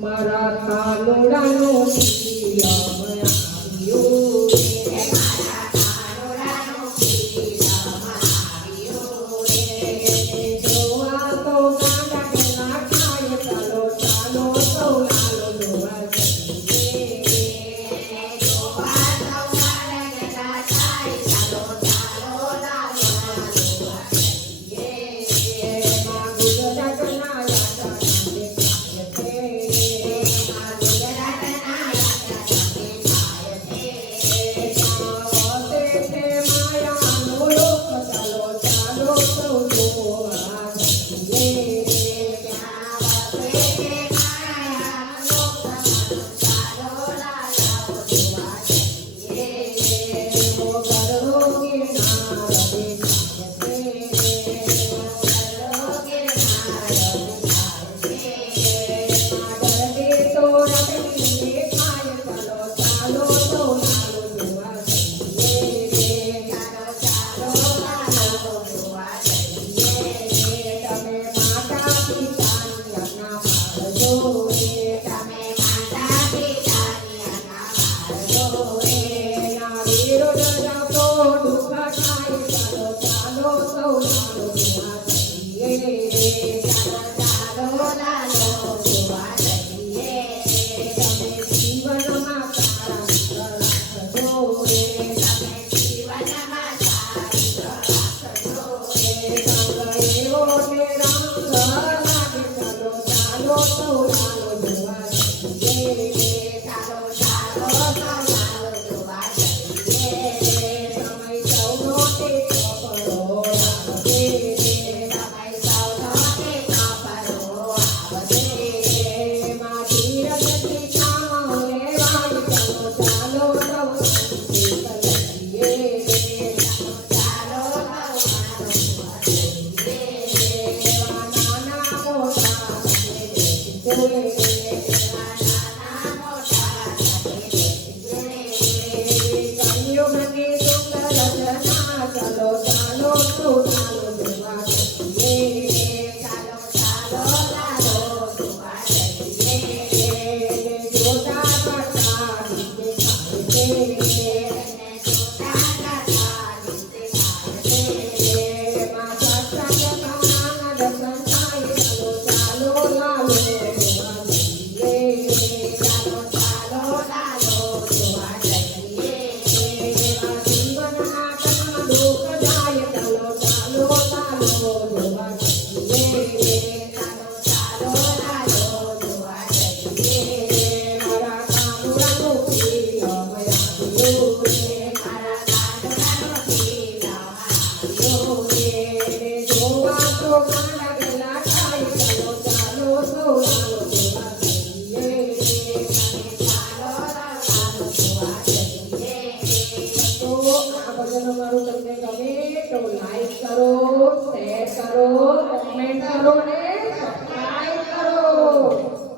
મારા કાનુડાનો પિયમ આવ્યો રે મારા કાનુડાનો પિયમ આવ્યો રે જોવા તો ગાંડા કેલા ખાય ચાલો ચાલો સૌ લાલો જોવા જઈએ જોવા તો ગાંડા કેલા ખાય ચાલો ચાલો લાલો જોવા જઈએ માં ગુજરાતના યાત્રા લાઈક કરો, શેર કરો, કમેન્ટ કરો ને